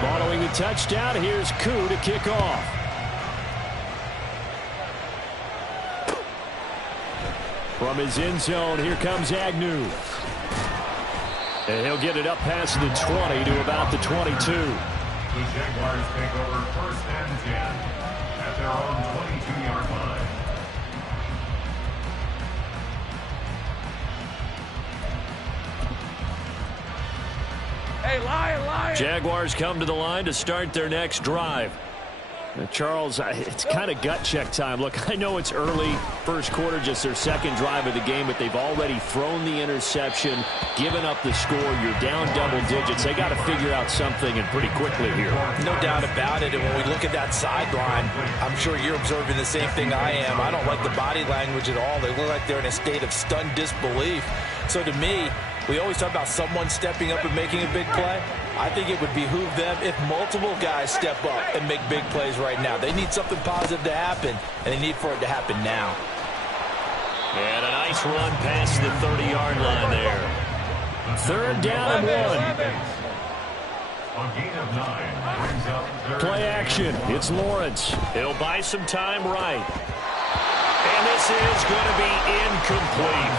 Following the touchdown, here's Koo to kick off. From his end zone, here comes Agnew. And he'll get it up past the 20 to about the 22. The Jaguars take over 1st and 10 at their own 22-yard line. Hey, Lion! Jaguars come to the line to start their next drive. Now, Charles, it's kind of gut check time. Look, I know it's early, first quarter, just their second drive of the game, but they've already thrown the interception, given up the score. You're down double digits. They got to figure out something, and pretty quickly here. No doubt about it. And when we look at that sideline, I'm sure you're observing the same thing I am. I don't like the body language at all. They look like they're in a state of stunned disbelief. So to me, we always talk about someone stepping up and making a big play. I think it would behoove them if multiple guys step up and make big plays right now. They need something positive to happen, and they need for it to happen now. And a nice run past the 30-yard line there. 3rd down and 1. A gain of 9 brings up 3rd. Play action. It's Lawrence. He'll buy some time right. And this is going to be incomplete.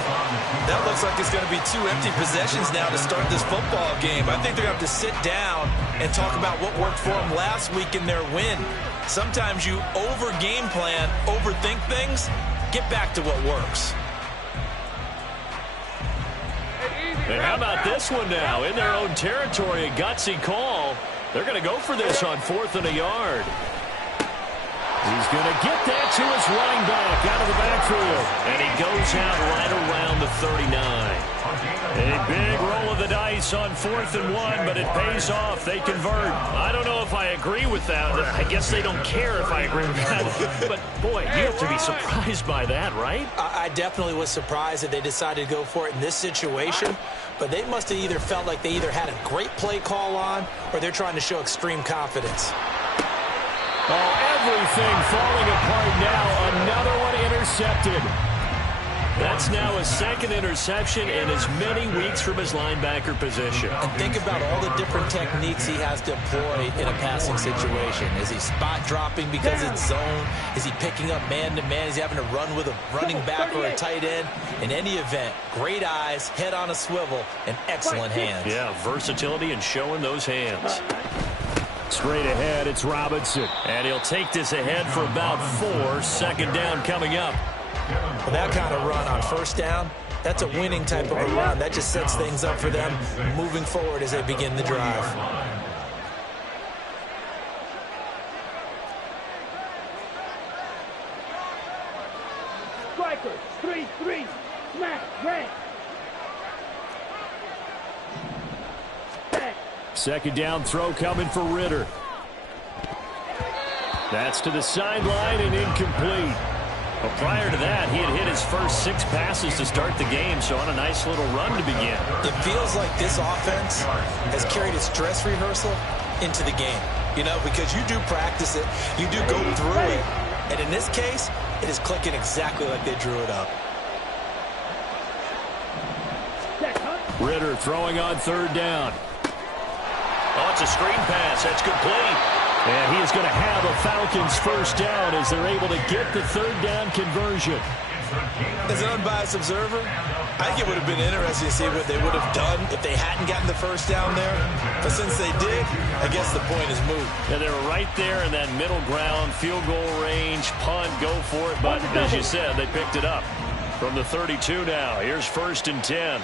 That looks like it's going to be 2 empty possessions now to start this football game. I think they're going to have to sit down and talk about what worked for them last week in their win. Sometimes you over-game plan, overthink things. Get back to what works. And how about this one now? In their own territory, a gutsy call. They're going to go for this on 4th and a yard. He's going to get that to his running back out of the backfield. And he goes out right around the 39. A big roll of the dice on 4th and 1, but it pays off. They convert. I don't know if I agree with that. I guess they don't care if I agree with that. But, boy, you have to be surprised by that, right? I definitely was surprised that they decided to go for it in this situation. But they must have either felt like they either had a great play call on or they're trying to show extreme confidence. Oh, everything falling apart now. Another one intercepted. That's now his 2nd interception in as many weeks from his linebacker position. And think about all the different techniques he has to employ in a passing situation. Is he spot dropping because it's zone? Is he picking up man-to-man? Is he having to run with a running back or a tight end? In any event, great eyes, head on a swivel, and excellent hands. Yeah, versatility and showing those hands. Straight ahead, it's Robinson. And he'll take this ahead for about 4. 2nd down coming up. Well, that kind of run on 1st down, that's a winning type of a run. That just sets things up for them moving forward as they begin the drive. Striker, 3-3, smack, red. 2nd down throw coming for Ritter. That's to the sideline and incomplete. Well, prior to that, he had hit his first 6 passes to start the game, so on a nice little run to begin. It feels like this offense has carried its dress rehearsal into the game. You know, because you do practice it, you do go through it, and in this case, it is clicking exactly like they drew it up. Ritter throwing on 3rd down. Oh, it's a screen pass. That's complete. And he is going to have a Falcons 1st down as they're able to get the 3rd down conversion. As an unbiased observer, I think it would have been interesting to see what they would have done if they hadn't gotten the 1st down there. But since they did, I guess the point is moot. And they were right there in that middle ground, field goal range, punt, go for it. But as you said, they picked it up from the 32 now. Here's 1st and 10.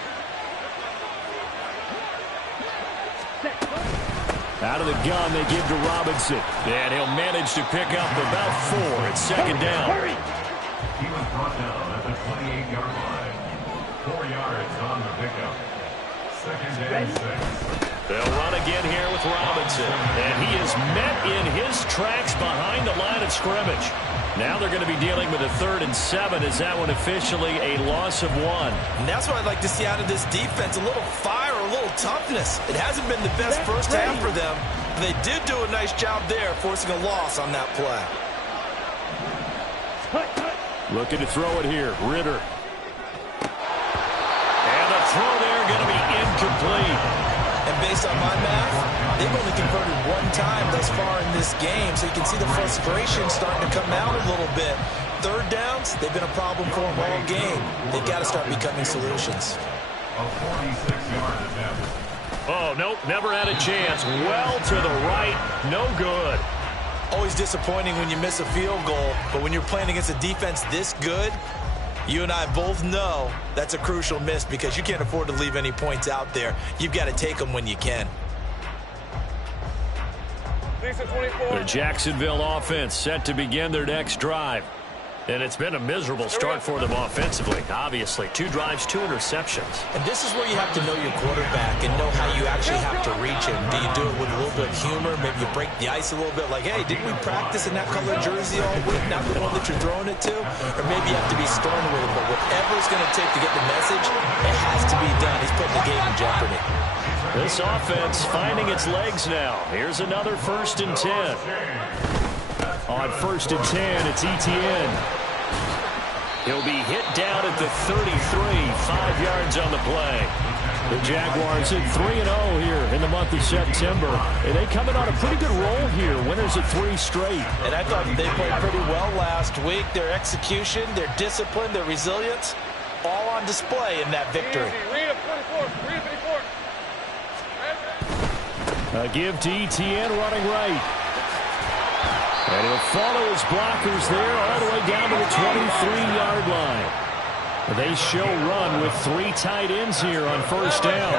Out of the gun, they give to Robinson. And he'll manage to pick up about 4. It's 2nd down. He was brought down at the 28-yard line. 4 yards on the pickup. 2nd and 6. They'll run again here with Robinson. And he is met in his tracks behind the line of scrimmage. Now they're going to be dealing with a 3rd and 7. Is that one officially a loss of 1? And that's what I'd like to see out of this defense. A little fire, a little toughness. It hasn't been the best first half for them. But they did do a nice job there, forcing a loss on that play. Looking to throw it here. Ritter. And the throw there going to be incomplete. And based on my math, they've only converted one time thus far in this game, so you can see the frustration starting to come out a little bit. Third downs, they've been a problem for them all game. They've got to start becoming solutions. A 46-yard attempt. Oh, nope, never had a chance. Well to the right, no good. Always disappointing when you miss a field goal, but when you're playing against a defense this good, you and I both know that's a crucial miss because you can't afford to leave any points out there. You've got to take them when you can. The Jacksonville offense set to begin their next drive. And it's been a miserable start for them offensively, obviously. 2 drives, 2 interceptions. And this is where you have to know your quarterback and know how you actually have to reach him. Do you do it with a little bit of humor? Maybe you break the ice a little bit like, hey, didn't we practice in that color jersey all week, not the one that you're throwing it to? Or maybe you have to be stern with him. But whatever it's going to take to get the message, it has to be done. He's putting the game in jeopardy. This offense finding its legs now. Here's another 1st and 10. On 1st and 10, it's Etienne. He'll be hit down at the 33, 5 yards on the play. The Jaguars at 3-0 here in the month of September. And they come in on a pretty good roll here. Winners of 3 straight. And I thought they played pretty well last week. Their execution, their discipline, their resilience, all on display in that victory. A give to Etienne running right. And he'll follow his blockers there all the way down to the 23-yard line. They show run with 3 tight ends here on 1st down.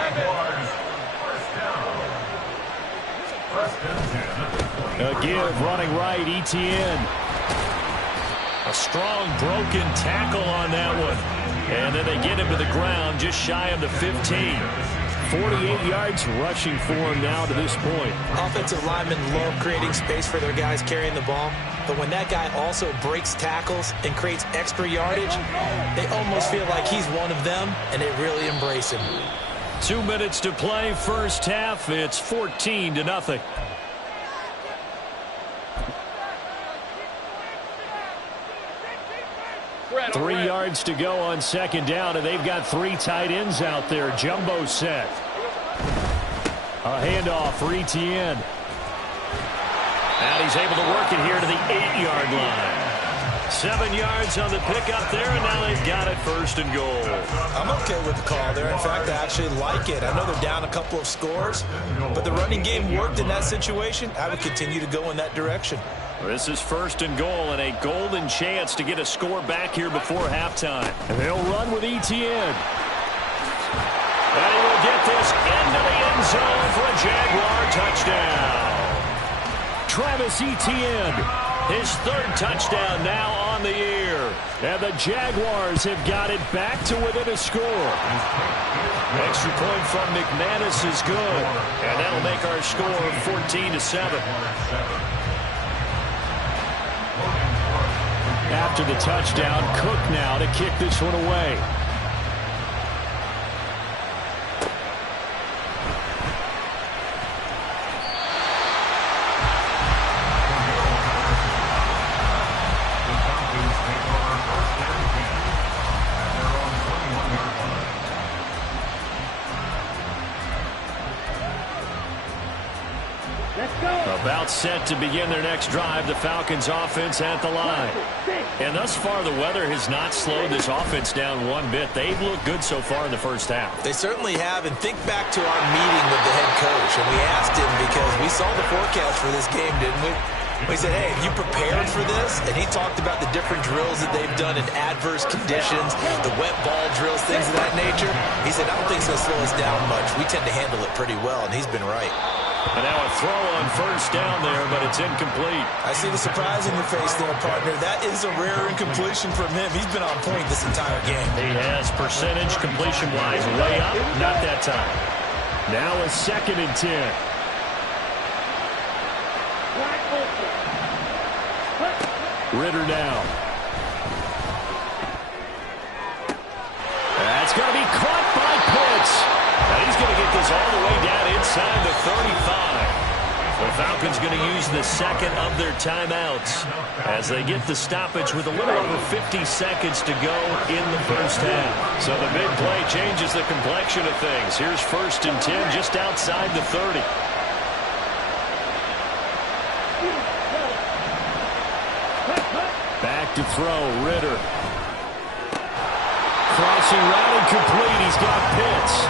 A give running right, Etienne. A strong broken tackle on that one. And then they get him to the ground just shy of the 15. 48 yards rushing for him now to this point. Offensive linemen love creating space for their guys carrying the ball. But when that guy also breaks tackles and creates extra yardage, they almost feel like he's one of them, and they really embrace him. 2 minutes to play, first half. It's 14-0. Three yards to go on 2nd down, and they've got 3 tight ends out there. Jumbo set. A handoff for Etienne. And he's able to work it here to the 8-yard line. 7 yards on the pickup there, and now they've got it 1st and goal. I'm okay with the call there. In fact, I actually like it. I know they're down a couple of scores, but the running game worked in that situation. I would continue to go in that direction. This is 1st and goal and a golden chance to get a score back here before halftime. And they'll run with Etienne. And he will get this into the end zone for a Jaguar touchdown. Travis Etienne, his 3rd touchdown now on the year. And the Jaguars have got it back to within a score. Extra point from McManus is good. And that'll make our score 14-7. After the touchdown, Cook now to kick this one away. About set to begin their next drive, the Falcons offense at the line. And thus far, the weather has not slowed this offense down one bit. They've looked good so far in the first half. They certainly have, and think back to our meeting with the head coach, and we asked him because we saw the forecast for this game, didn't we? We said, hey, have you prepared for this? And he talked about the different drills that they've done in adverse conditions, the wet ball drills, things of that nature. He said, I don't think it's going to slow us down much. We tend to handle it pretty well, and he's been right. And now a throw on 1st down there, but it's incomplete. I see the surprise in your face there, partner. That is a rare incompletion from him. He's been on point this entire game. He has percentage completion-wise way up. Not that time. Now a 2nd and 10. Ritter now. That's going to be caught by Pitts. And he's going to get this all the way down inside the 35. The Falcons going to use the second of their timeouts as they get the stoppage with a little over 50 seconds to go in the first half. So the big play changes the complexion of things. Here's 1st and 10 just outside the 30. Back to throw, Ritter. Crossing route incomplete. He's got Pitts.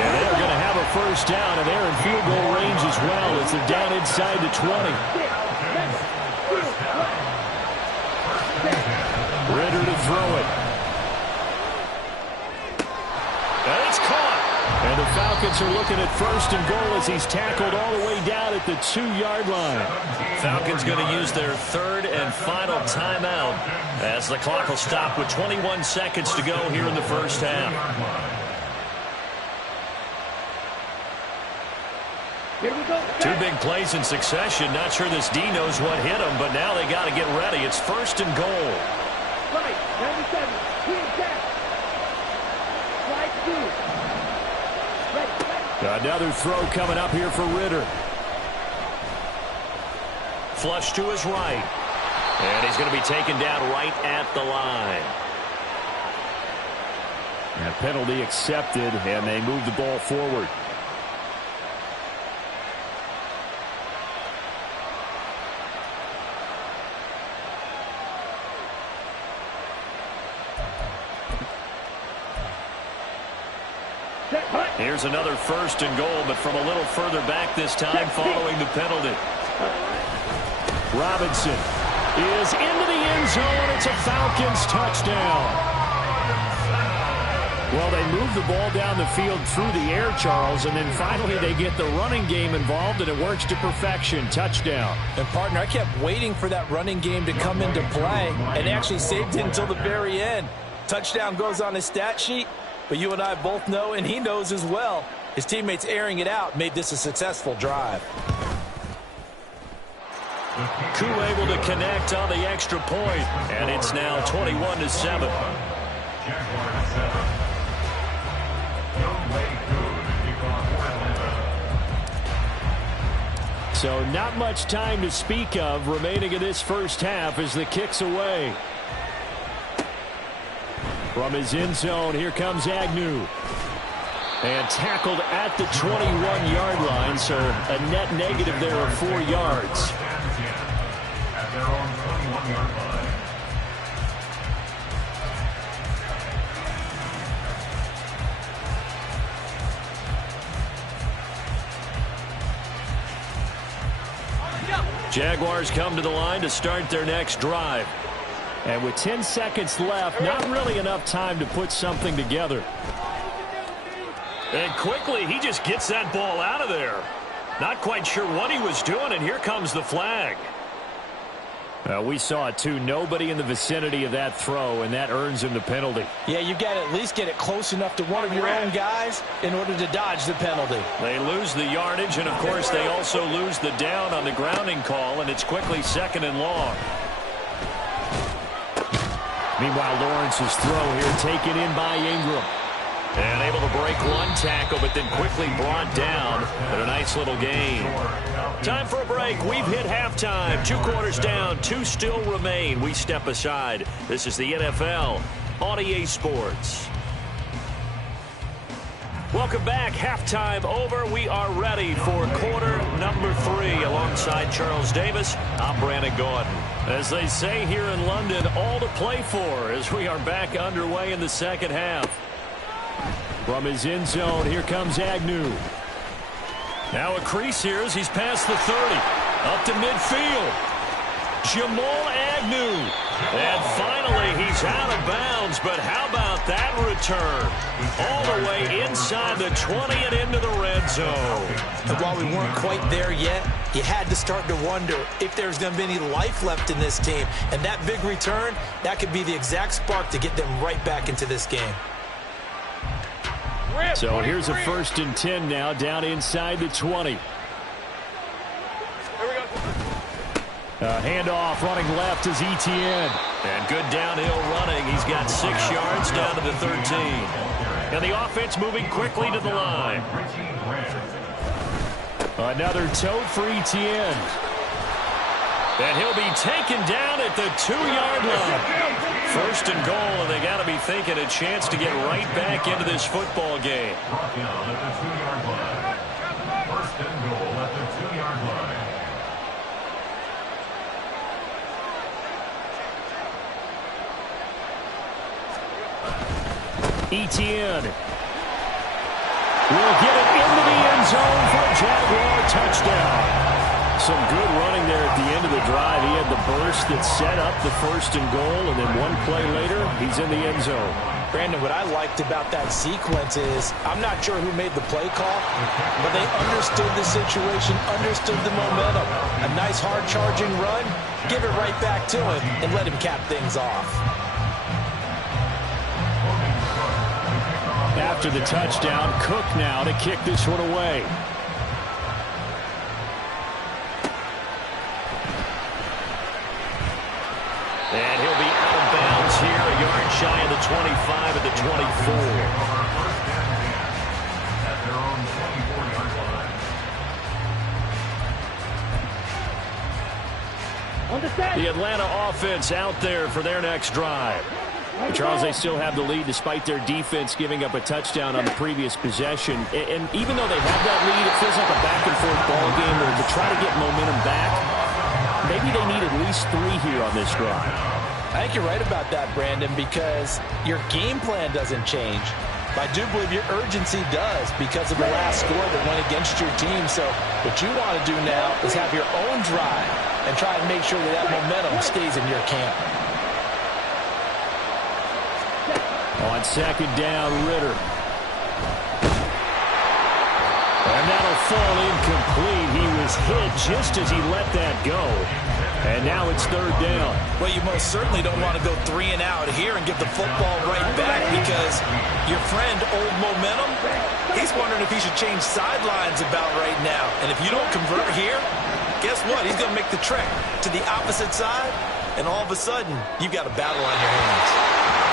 And they're going to have a first down, and they're in field goal range as well as they're down inside the 20. Ritter to throw it. And it's caught. And the Falcons are looking at 1st and goal as he's tackled all the way down at the 2-yard line. Falcons going to use their 3rd and final timeout as the clock will stop with 21 seconds to go here in the first half. Here we go. 2 big plays in succession. Not sure this D knows what hit him, but now they got to get ready. It's 1st and goal. Right, 97. Clear back. Right through. Another throw coming up here for Ritter. Flush to his right. And he's going to be taken down right at the line. And penalty accepted, and they move the ball forward. Here's another 1st and goal, but from a little further back this time following the penalty. Robinson is into the end zone. It's a Falcons touchdown. Well, they move the ball down the field through the air, Charles, and then finally they get the running game involved, and it works to perfection. Touchdown. And, partner, I kept waiting for that running game to come into play and actually saved it until the very end. Touchdown goes on his stat sheet, but you and I both know, and he knows as well, his teammates airing it out made this a successful drive. Koo able to connect on the extra point, and it's now 21-7. So not much time to speak of remaining in this first half as the kick's away. From his end zone, here comes Agnew. And tackled at the 21-yard line, so a net negative there of 4 yards. At their own 21-yard line. Jaguars come to the line to start their next drive. And with 10 seconds left, not really enough time to put something together. And quickly, he just gets that ball out of there. Not quite sure what he was doing, and here comes the flag. We saw it, too. Nobody in the vicinity of that throw, and that earns him the penalty. Yeah, you got to at least get it close enough to one of your own guys in order to dodge the penalty. They lose the yardage, and, of course, they also lose the down on the grounding call, and it's quickly 2nd and long. Meanwhile, Lawrence's throw here taken in by Ingram. And able to break one tackle, but then quickly brought down. But a nice little gain. Time for a break. We've hit halftime. 2 quarters down. 2 still remain. We step aside. This is the NFL on EA Sports. Welcome back. Halftime over. We are ready for quarter number 3. Alongside Charles Davis, I'm Brandon Gordon. As they say here in London, all to play for as we are back underway in the second half. From his end zone, here comes Agnew. Now a crease here as he's past the 30. Up to midfield. Jamal Agnew. And finally, he's out of bounds. But how about that return? All the way inside the 20 and into the red zone. And while we weren't quite there yet, you had to start to wonder if there's going to be any life left in this team. And that big return, that could be the exact spark to get them right back into this game. So here's a 1st and 10 now, down inside the 20. Handoff running left is Etienne. And good downhill running. He's got 6 yards down to the 13. And the offense moving quickly to the line. Another toe for Etienne. And he'll be taken down at the 2-yard line. First and goal, and they got to be thinking a chance to get right back into this football game. Brought down at the 2-yard line. First and goal at the 2-yard line. Etienne will get it into the end zone for a Jaguar touchdown. Some good running there at the end of the drive. He had the burst that set up the first and goal, and then one play later, he's in the end zone. Brandon, what I liked about that sequence is I'm not sure who made the play call, but they understood the situation, understood the momentum. A nice hard-charging run, give it right back to him, and let him cap things off. After the touchdown, Cook now to kick this one away. And he'll be out of bounds here, a yard shy of the 25 at the 24. At their own 24-yard line. Understand? The Atlanta offense out there for their next drive. And Charles, they still have the lead despite their defense giving up a touchdown on the previous possession. And even though they have that lead, it feels like a back-and-forth ball game where to try to get momentum back, maybe they need at least 3 here on this drive. I think you're right about that, Brandon, because your game plan doesn't change. I do believe your urgency does because of the last score that went against your team. So what you want to do now is have your own drive and try and make sure that that momentum stays in your camp. On second down, Ritter. And that'll fall incomplete. He was hit just as he let that go. And now it's third down. Well, you most certainly don't want to go 3 and out here and get the football right back because your friend, Old Momentum, he's wondering if he should change sidelines about right now. And if you don't convert here, guess what? He's going to make the trek to the opposite side, and all of a sudden, you've got a battle on your hands.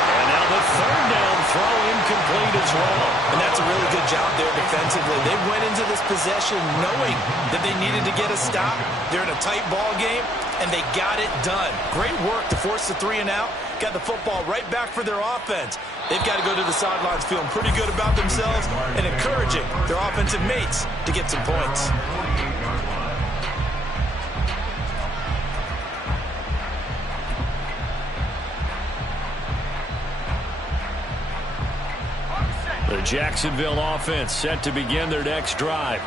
And now the third down throw incomplete as well. And that's a really good job there defensively. They went into this possession knowing that they needed to get a stop. They're in a tight ball game, and they got it done. Great work to force the 3 and out. Got the football right back for their offense. They've got to go to the sidelines feeling pretty good about themselves and encouraging their offensive mates to get some points. The Jacksonville offense set to begin their next drive.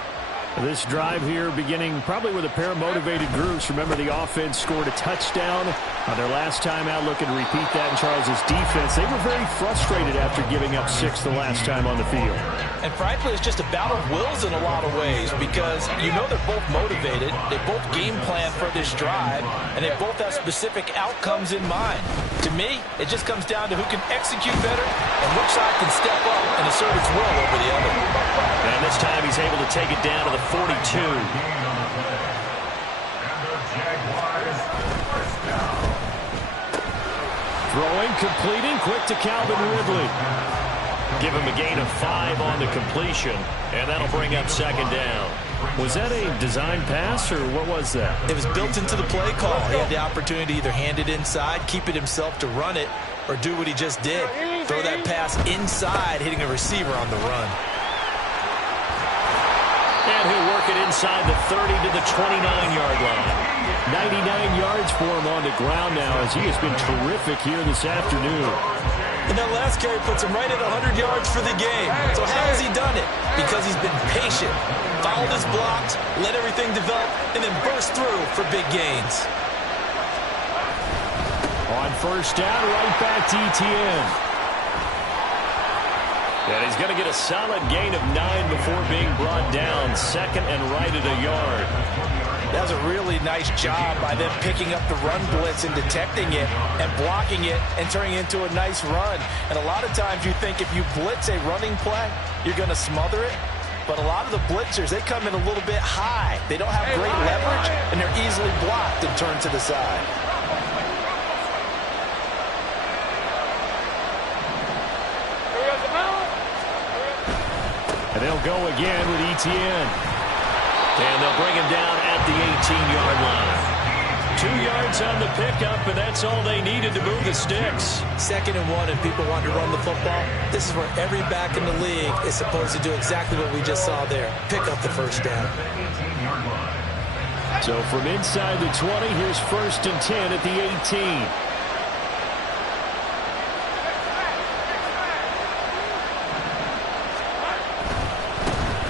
This drive here beginning probably with a pair of motivated groups. Remember, the offense scored a touchdown on their last time out, looking to repeat that in Charles's defense. They were very frustrated after giving up 6 the last time on the field. And frankly, it's just a battle of wills in a lot of ways because you know they're both motivated. They both game plan for this drive, and they both have specific outcomes in mind. To me, it just comes down to who can execute better and which side can step up and assert its will over the other. And this time he's able to take it down to the 42. Throwing, completing, quick to Calvin Ridley. Give him a gain of 5 on the completion, and that'll bring up second down. Was that a design pass, or what was that? It was built into the play call. He had the opportunity to either hand it inside, keep it himself to run it, or do what he just did. Throw that pass inside, hitting a receiver on the run. And he'll work it inside the 30 to the 29-yard line. 99 yards for him on the ground now as he has been terrific here this afternoon. And that last carry puts him right at 100 yards for the game. So how has he done it? Because he's been patient, followed his blocks, let everything develop, and then burst through for big gains. On first down, right back to Etienne. And he's going to get a solid gain of 9 before being brought down. Second and right at a yard. That was a really nice job by them picking up the run blitz and detecting it and blocking it and turning it into a nice run. And a lot of times you think if you blitz a running play, you're going to smother it. But a lot of the blitzers, they come in a little bit high. They don't have great leverage, and they're easily blocked and turned to the side. And they'll go again with Etienne. And they'll bring him down at the 18-yard line. 2 yards on the pickup, and that's all they needed to move the sticks. 2nd and 1, and people want to run the football. This is where every back in the league is supposed to do exactly what we just saw there. Pick up the first down. So from inside the 20, here's 1st and 10 at the 18.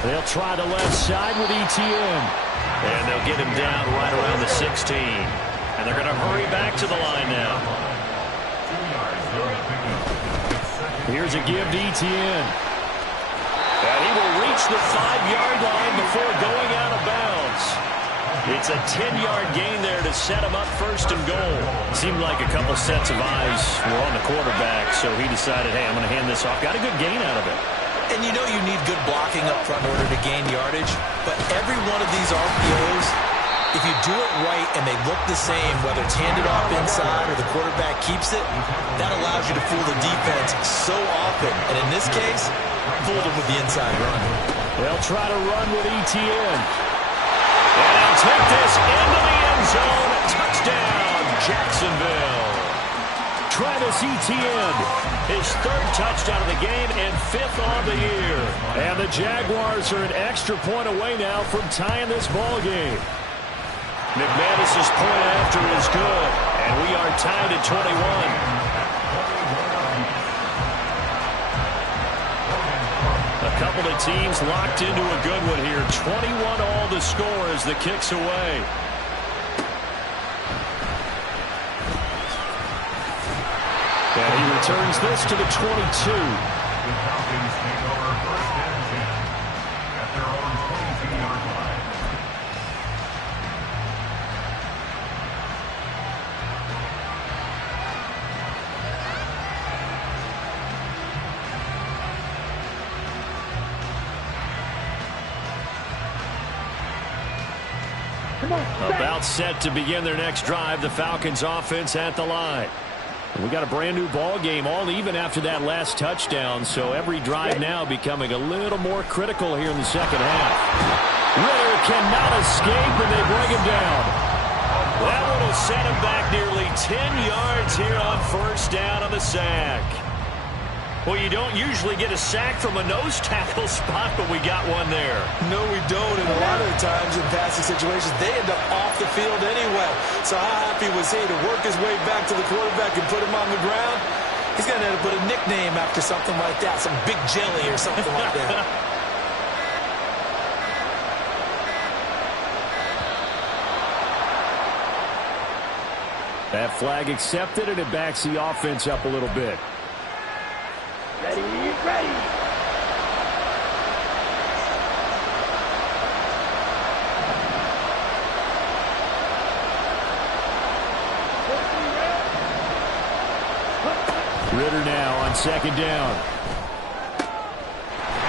They'll try the left side with ETN. And they'll get him down right around the 16. And they're going to hurry back to the line now. Here's a give to ETN. And he will reach the 5-yard line before going out of bounds. It's a 10-yard gain there to set him up 1st and goal. Seemed like a couple sets of eyes were on the quarterback, so he decided, hey, I'm going to hand this off. Got a good gain out of it. And you know you need good blocking up front in order to gain yardage, but every one of these RPOs, if you do it right and they look the same, whether it's handed off inside or the quarterback keeps it, that allows you to fool the defense so often. And in this case, fooled them with the inside run. They'll try to run with ETN. And they'll take this into the end zone. Touchdown, Jacksonville. Travis Etienne, his 3rd touchdown of the game and 5th on the year. And the Jaguars are an extra point away now from tying this ball game. McManus's point after is good, and we are tied at 21. A couple of teams locked into a good one here. 21 all the score as the kick's away. And he returns this to the 22. The Falcons take over 1st and 10 at their own 22-yard line. About set to begin their next drive. The Falcons offense at the line. We got a brand new ball game, all even after that last touchdown, so every drive now becoming a little more critical here in the 2nd half. Ritter cannot escape, and they bring him down. That would have set him back nearly 10 yards here on 1st down on the sack. Well, you don't usually get a sack from a nose tackle spot, but we got one there. No, we don't, and a lot of the times in passing situations, they end up off the field anyway. So how happy was he to work his way back to the quarterback and put him on the ground? He's going to end up with a nickname after something like that, some Big Jelly or something like that. That flag accepted, and it backs the offense up a little bit. Ready, ready. Ritter now on 2nd down.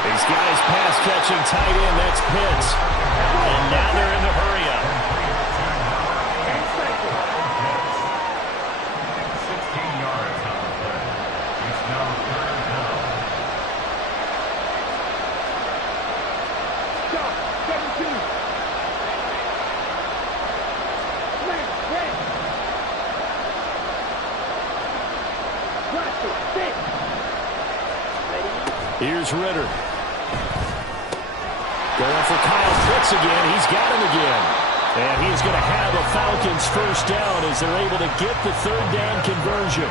He's got his pass-catching tight end. That's Pitts. And now they're in the hurry-up. 16 yards on the play. It's now 3rd down. Shot, 17. Red. Watch it, 6. Ready? Here's Ritter. Going for Kyle Pitts again. He's got him again. And he's going to have a Falcons 1st down as they're able to get the 3rd down conversion.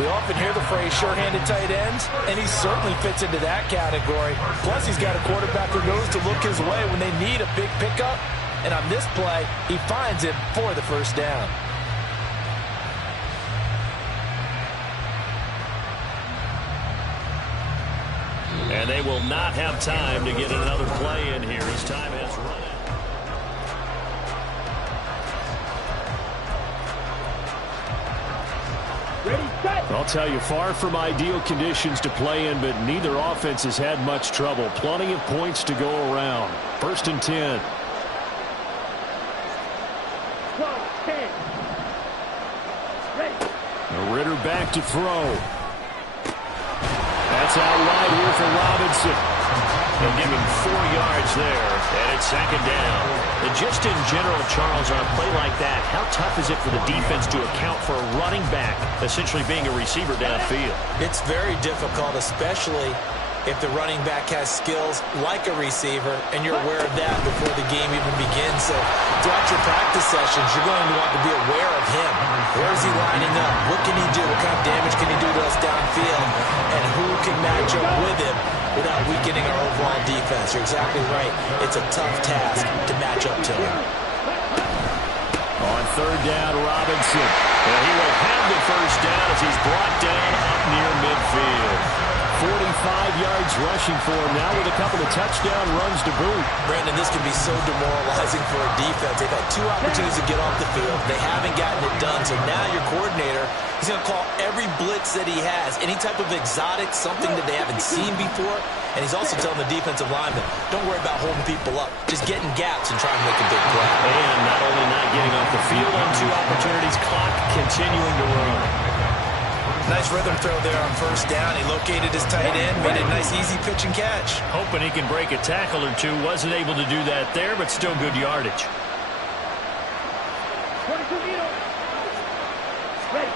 We often hear the phrase sure-handed tight ends, and he certainly fits into that category. Plus, he's got a quarterback who knows to look his way when they need a big pickup. And on this play, he finds it for the 1st down. And they will not have time to get another play in here as time has run out. Ready, set. I'll tell you, far from ideal conditions to play in, but neither offense has had much trouble. Plenty of points to go around. 1st and 10. 12, 10. Ready. Ritter back to throw. That's out wide here for Robinson. They'll give him 4 yards there, and it's second down. And just in general, Charles, on a play like that, how tough is it for the defense to account for a running back essentially being a receiver downfield? It's very difficult, especially if the running back has skills like a receiver, and you're aware of that before the game even begins. So throughout your practice sessions, you're going to want to be aware of him. Where is he lining up? What can he do? What kind of damage can he do to us downfield? And who can match up with him without weakening our overall defense? You're exactly right. It's a tough task to match up to him. On third down, Robinson. And he will have the first down as he's brought down up near midfield. 45 yards rushing for him now with a couple of touchdown runs to boot. Brandon, this can be so demoralizing for a defense. They've had 2 opportunities to get off the field. They haven't gotten it done. So now your coordinator, he's going to call every blitz that he has, any type of exotic, something that they haven't seen before. And he's also telling the defensive lineman, don't worry about holding people up. Just get in gaps and try and make a big play. And not only not getting off the field on 2 opportunities, clock continuing to run. Nice rhythm throw there on first down. He located his tight end, made a nice easy pitch and catch. Hoping he can break a tackle or 2. Wasn't able to do that there, but still good yardage. 22 meters. Ready.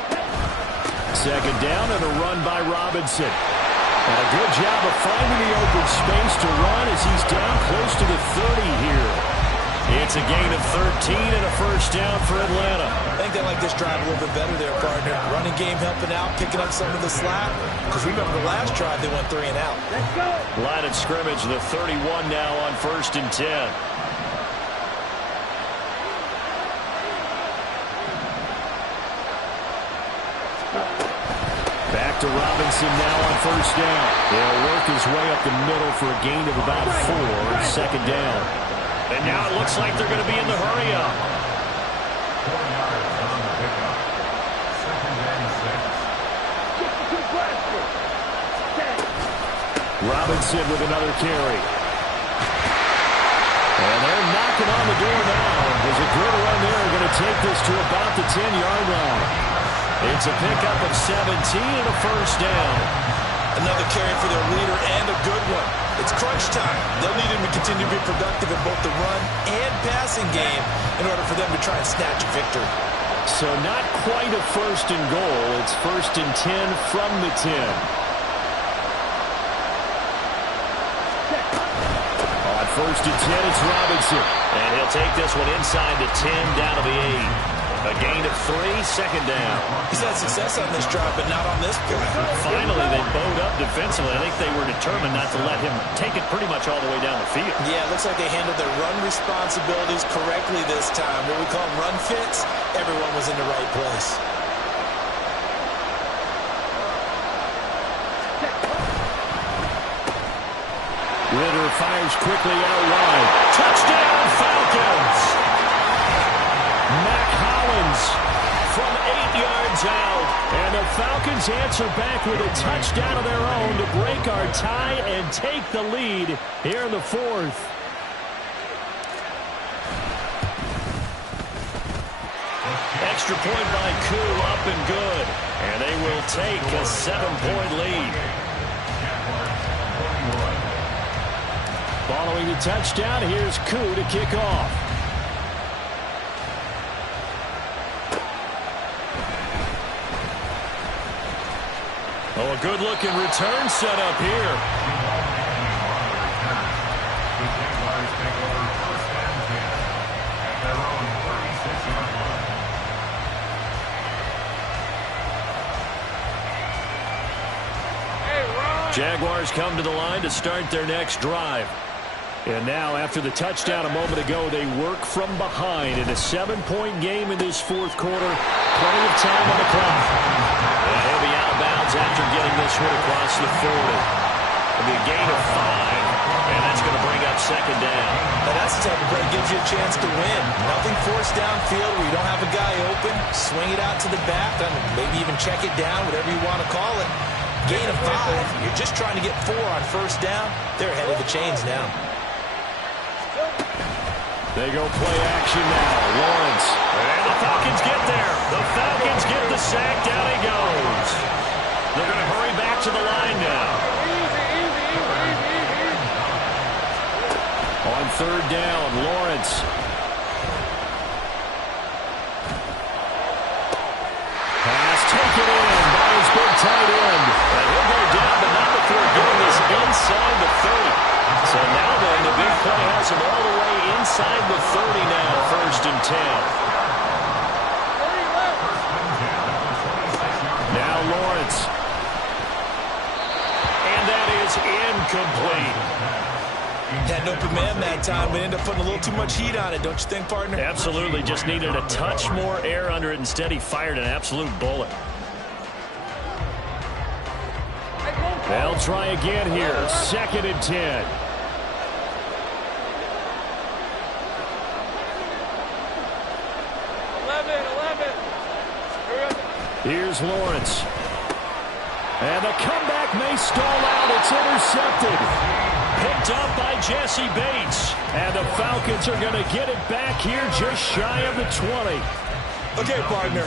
Second down and a run by Robinson. And a good job of finding the open space to run as he's down close to the 30 here. It's a gain of 13 and a first down for Atlanta. I think they like this drive a little bit better there, partner. Running game helping out, picking up some of the slack. Because remember the last drive, they went 3 and out. Let's go. Line of scrimmage, the 31 now on first and 10. Back to Robinson now on first down. He'll work his way up the middle for a gain of about 4. Second down. And now it looks like they're going to be in the hurry-up. 4 yards on the pickup. Second and 6. Robinson with another carry. And they're knocking on the door now. There's a good run there. Going to take this to about the 10-yard line. It's a pickup of 17 and a first down. Another carry for their leader and a good one. It's crunch time. They'll need him to continue to be productive in both the run and passing game in order for them to try and snatch a victory. So not quite a first and goal. It's first and 10 from the 10. On first and 10, it's Robinson. And he'll take this one inside the 10 down to the 8. A gain of 3, second down. He's had success on this drive, but not on this play. Finally, they bowed up defensively. I think they were determined not to let him take it pretty much all the way down the field. Yeah, it looks like they handled their run responsibilities correctly this time. What we call run fits, everyone was in the right place. Ritter fires quickly out wide. Touchdown, Falcons! Mac Hollins from 8 yards out. And the Falcons answer back with a touchdown of their own to break our tie and take the lead here in the 4th. Extra point by Koo, up and good. And they will take a 7-point lead. Following the touchdown, here's Koo to kick off. Oh, a good-looking return set up here. Jaguars come to the line to start their next drive. And now, after the touchdown a moment ago, they work from behind in a 7-point game in this 4th quarter. Plenty of time on the clock. And he'll be out of bounds after getting this one across the 40. It'll be a gain of 5, and that's going to bring up second down. Now that's the type of play that gives you a chance to win. Nothing forced downfield where you don't have a guy open. Swing it out to the back, maybe even check it down, whatever you want to call it. Gain of 5. You're just trying to get 4 on first down. They're ahead of the chains now. They go play action now. Lawrence. And the Falcons get there. The Falcons get the sack. Down he goes. They're going to hurry back to the line now. On third down, Lawrence. Pass taken in by his big tight end. And he'll go down, but not before getting this inside the 30. So now then, the big play has him all the way inside the 30 now, 1st and 10. Now Lawrence. And that is incomplete. Had an open man that time, but ended up putting a little too much heat on it, don't you think, partner? Absolutely. Just needed a touch more air under it. Instead, he fired an absolute bullet. They'll try again here. 2nd and 10. Here's Lawrence. And the comeback may stall out. It's intercepted. Picked up by Jesse Bates. And the Falcons are going to get it back here just shy of the 20. Okay, partner,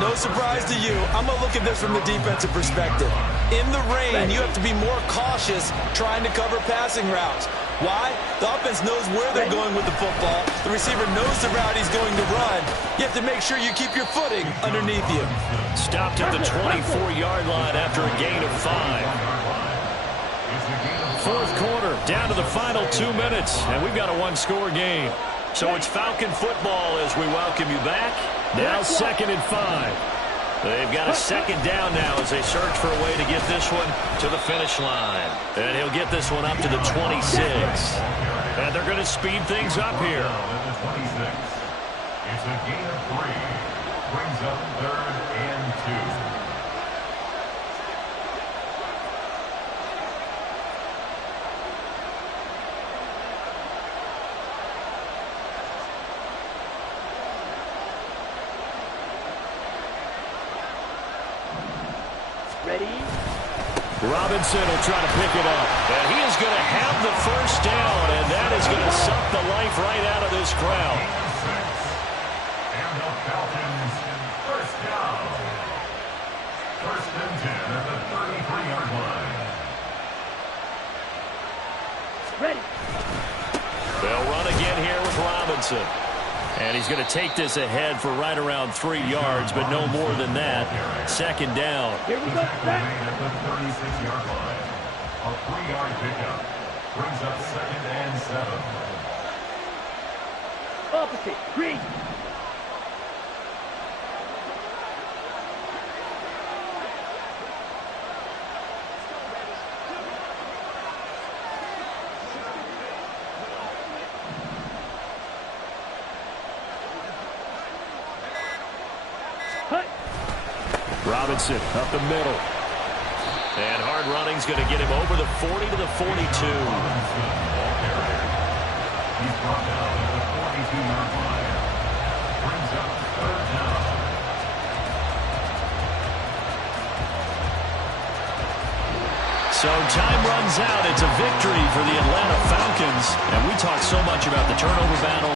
no surprise to you. I'm going to look at this from the defensive perspective. In the rain, you have to be more cautious trying to cover passing routes. Why? The offense knows where they're going with the football. The receiver knows the route he's going to run. You have to make sure you keep your footing underneath you. Stopped at the 24-yard line after a gain of 5. 4th quarter, down to the final 2 minutes, and we've got a one-score game. So it's Falcon football as we welcome you back. Now 2nd and 5. They've got a 2nd down now as they search for a way to get this one to the finish line. And he'll get this one up to the 26. And they're going to speed things up here. It's a gain of 3. Brings up 3rd and 2. Ready? Robinson will try to pick it up. And he is going to have the 1st down, and that is going to suck the life right out of this crowd. And the Falcons, 1st down. 1st and 10 at the 33-yard line. Ready? They'll run again here with Robinson. And he's going to take this ahead for right around 3 yards, but no more than that. 2nd down. Here we go. Back. At the 36-yard line. A 3-yard pickup. Brings up 2nd and 7. Opposite. Green. Robinson up the middle. And hard running's going to get him over the 40 to the 42. He's brought down at the 42-yard line. Brings up 3rd down. So time runs out. It's a victory for the Atlanta Falcons. And we talk so much about the turnover battle.